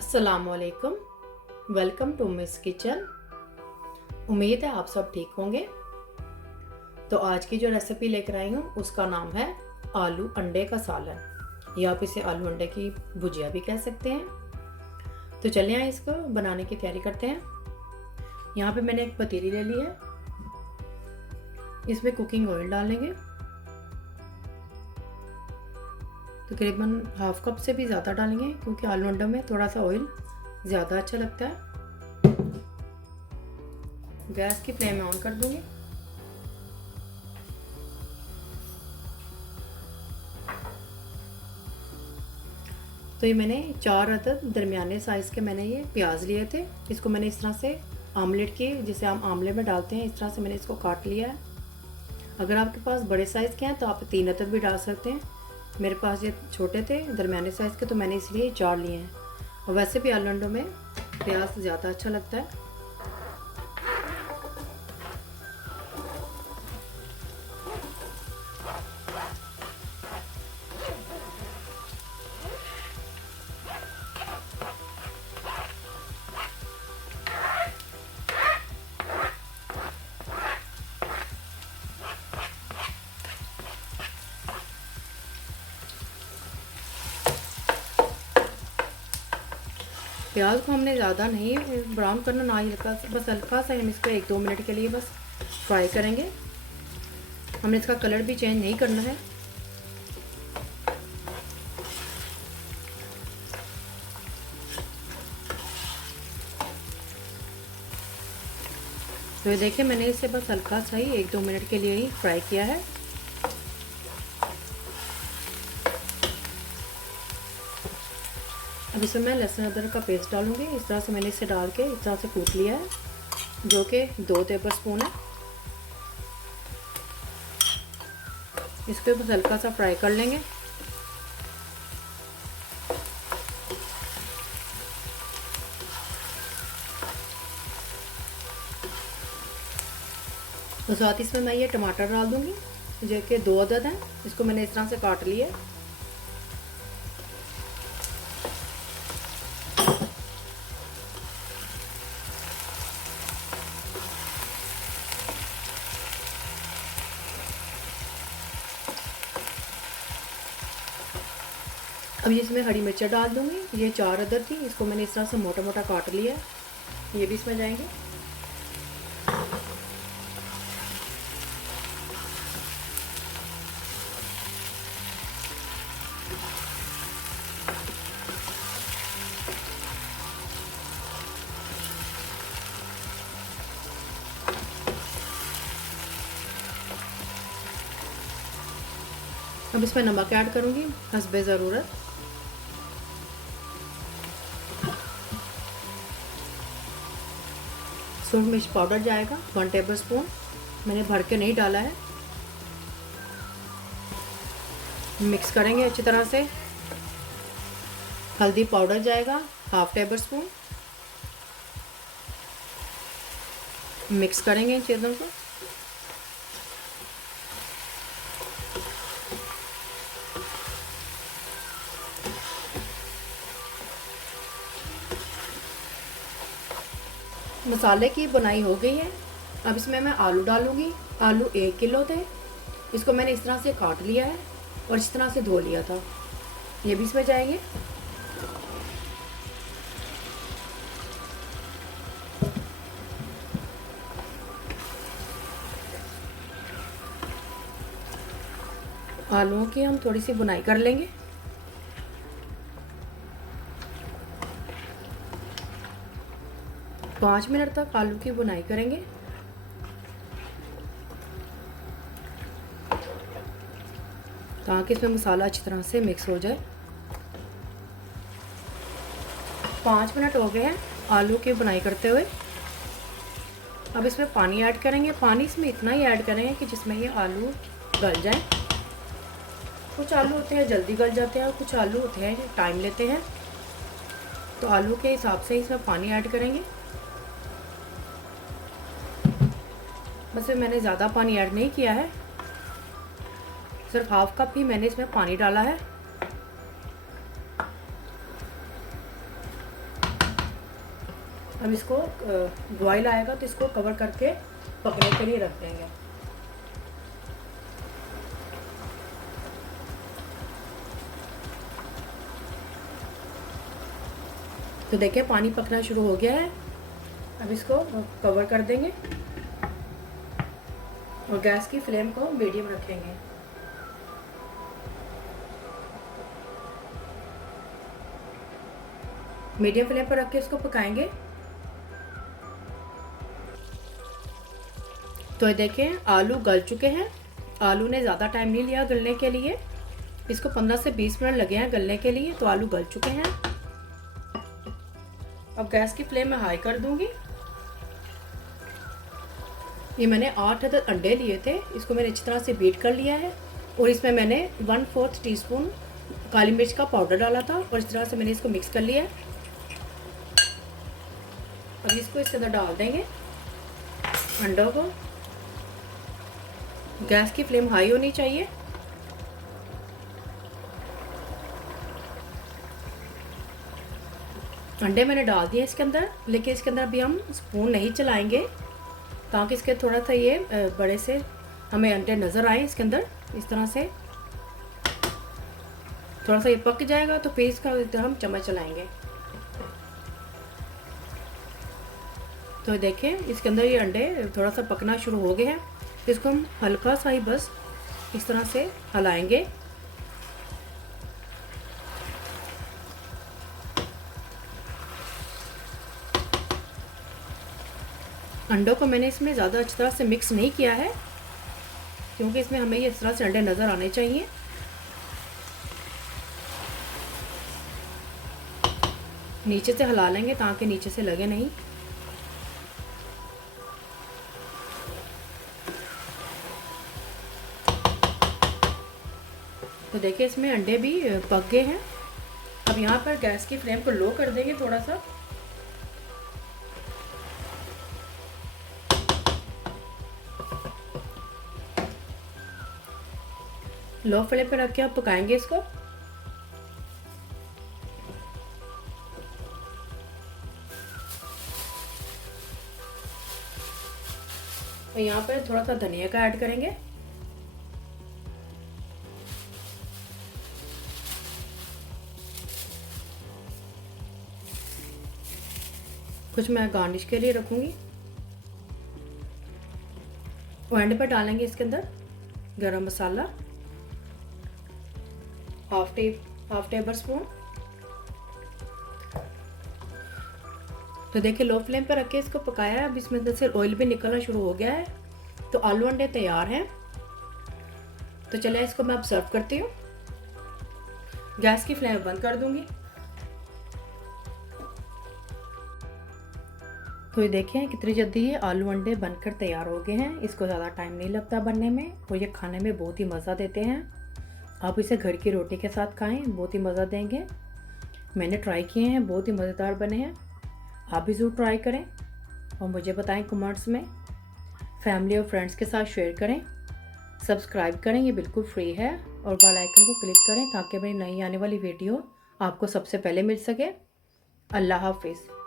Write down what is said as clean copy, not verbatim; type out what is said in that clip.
अस्सलामुअलैकुम। Welcome to Miss Kitchen. उम्मीद है आप सब ठीक होंगे। तो आज की जो रेसिपी लेकर आई हूँ उसका नाम है आलू अंडे का सालन, या आप इसे आलू अंडे की भुजिया भी कह सकते हैं। तो चलिए आइए इसको बनाने की तैयारी करते हैं। यहाँ पे मैंने एक पतीली ले ली है, इसमें कुकिंग ऑयल डालेंगे। तकरीबन हाफ कप से भी ज़्यादा डालेंगे क्योंकि आलू अंडे में थोड़ा सा ऑयल ज़्यादा अच्छा लगता है। गैस की फ्लेम ऑन कर दूंगी। तो ये मैंने 4 अदद दरमियाने साइज़ के मैंने ये प्याज लिए थे। इसको मैंने इस तरह से आमलेट के जैसे हम आमले में डालते हैं, इस तरह से मैंने इसको काट लिया है। अगर आपके पास बड़े साइज़ के हैं तो आप 3 अदद भी डाल सकते हैं। मेरे पास ये छोटे थे दरमियाने साइज़ के, तो मैंने इसलिए 4 लिए हैं। और वैसे भी आलू अंडों में प्याज ज़्यादा अच्छा लगता है। प्याज को हमने ज़्यादा नहीं ब्राउन करना, ना ही हल्का, बस हल्का सा हम इसको 1-2 मिनट के लिए बस फ्राई करेंगे। हमने इसका कलर भी चेंज नहीं करना है। तो ये देखिए मैंने इसे बस हल्का सा ही 1-2 मिनट के लिए ही फ्राई किया है। अब इसमें मैं लहसुन अदरक का पेस्ट डालूंगी। इस तरह से मैंने इसे डाल के इस तरह से कूट लिया है, जो कि 2 टेबल स्पून है। इसको बस हल्का सा फ्राई कर लेंगे। तो साथ इसमें मैं ये टमाटर डाल दूंगी, जो कि 2 अदद हैं। इसको मैंने इस तरह से काट लिया है। अब इसमें हरी मिर्चा डाल दूंगी। ये 4 अदद थी, इसको मैंने इस तरह से मोटा मोटा काट लिया है। ये भी इसमें जाएंगे। अब इसमें नमक ऐड करूंगी हस्बे ज़रूरत। सूरज मिर्च पाउडर जाएगा 1 टेबल स्पून, मैंने भर के नहीं डाला है। मिक्स करेंगे अच्छी तरह से। हल्दी पाउडर जाएगा 1/2 टेबल स्पून। मिक्स करेंगे इन चीज़ों को। मसाले की बनाई हो गई है। अब इसमें मैं आलू डालूंगी। आलू 1 किलो थे, इसको मैंने इस तरह से काट लिया है और इस तरह से धो लिया था। ये भी इसमें जाएंगे। आलूओं की हम थोड़ी सी बुनाई कर लेंगे। पाँच मिनट तक आलू की बुनाई करेंगे। ताकि इसमें मसाला अच्छी तरह से मिक्स हो जाए। 5 मिनट हो गए हैं आलू की बुनाई करते हुए। अब इसमें पानी ऐड करेंगे। पानी इसमें इतना ही ऐड करेंगे कि जिसमें ये आलू गल जाए। कुछ आलू होते हैं जल्दी गल जाते हैं और कुछ आलू होते हैं टाइम लेते हैं, तो आलू के हिसाब से इसमें पानी ऐड करेंगे। बस मैंने ज़्यादा पानी ऐड नहीं किया है, सिर्फ 1/2 कप ही मैंने इसमें पानी डाला है। अब इसको बॉयल आएगा तो इसको कवर करके पकने के लिए रख देंगे। तो देखिए पानी पकना शुरू हो गया है। अब इसको कवर कर देंगे और गैस की फ्लेम को मीडियम रखेंगे। मीडियम फ्लेम पर रख के इसको पकाएंगे। तो ये देखें आलू गल चुके हैं। आलू ने ज़्यादा टाइम नहीं लिया गलने के लिए, इसको 15 से 20 मिनट लगे हैं गलने के लिए। तो आलू गल चुके हैं। अब गैस की फ्लेम मैं हाई कर दूंगी। ये मैंने 8 अदद अंडे लिए थे, इसको मैंने अच्छी तरह से बीट कर लिया है और इसमें मैंने 1/4 टीस्पून काली मिर्च का पाउडर डाला था और इस तरह से मैंने इसको मिक्स कर लिया है। अब इसको इसके अंदर डाल देंगे अंडों को। गैस की फ्लेम हाई होनी चाहिए। अंडे मैंने डाल दिए इसके अंदर, लेकिन इसके अंदर अभी हम स्पून नहीं चलाएंगे ताकि इसके थोड़ा सा ये बड़े से हमें अंडे नज़र आए इसके अंदर। इस तरह से थोड़ा सा ये पक जाएगा तो फिर इसका हम चम्मच चलाएंगे। तो देखें इसके अंदर ये अंडे थोड़ा सा पकना शुरू हो गए हैं। तो इसको हम हल्का सा ही बस इस तरह से हिलाएंगे। अंडों को मैंने इसमें ज़्यादा अच्छी तरह से मिक्स नहीं किया है क्योंकि इसमें हमें ये इस तरह से अंडे नज़र आने चाहिए। नीचे से हिला लेंगे ताकि नीचे से लगे नहीं। तो देखिए इसमें अंडे भी पक गए हैं। अब यहाँ पर गैस की फ्लेम को लो कर देंगे थोड़ा सा। लो फ्लेम पर रख के आप पकाएंगे इसको। और यहाँ पर थोड़ा सा धनिया का ऐड करेंगे। कुछ मैं गार्निश के लिए रखूँगी और एंड पर डालेंगे इसके अंदर गरम मसाला हाफ टेबल स्पून। तो देखिए लो फ्लेम पर रख के इसको पकाया है। अब इसमें अंदर से ऑयल भी निकलना शुरू हो गया है। तो आलू अंडे तैयार हैं। तो चलिए इसको मैं अब सर्व करती हूँ। गैस की फ्लेम बंद कर दूंगी। तो ये देखें कितनी जल्दी ये आलू अंडे बनकर तैयार हो गए हैं। इसको ज़्यादा टाइम नहीं लगता बनने में और ये खाने में बहुत ही मज़ा देते हैं। आप इसे घर की रोटी के साथ खाएं, बहुत ही मज़ा देंगे। मैंने ट्राई किए हैं, बहुत ही मज़ेदार बने हैं। आप भी ज़रूर ट्राई करें और मुझे बताएं कमेंट्स में। फैमिली और फ्रेंड्स के साथ शेयर करें। सब्सक्राइब करें, ये बिल्कुल फ्री है। और बेल आइकन को क्लिक करें ताकि मेरी नई आने वाली वीडियो आपको सबसे पहले मिल सके। अल्लाह हाफिज़।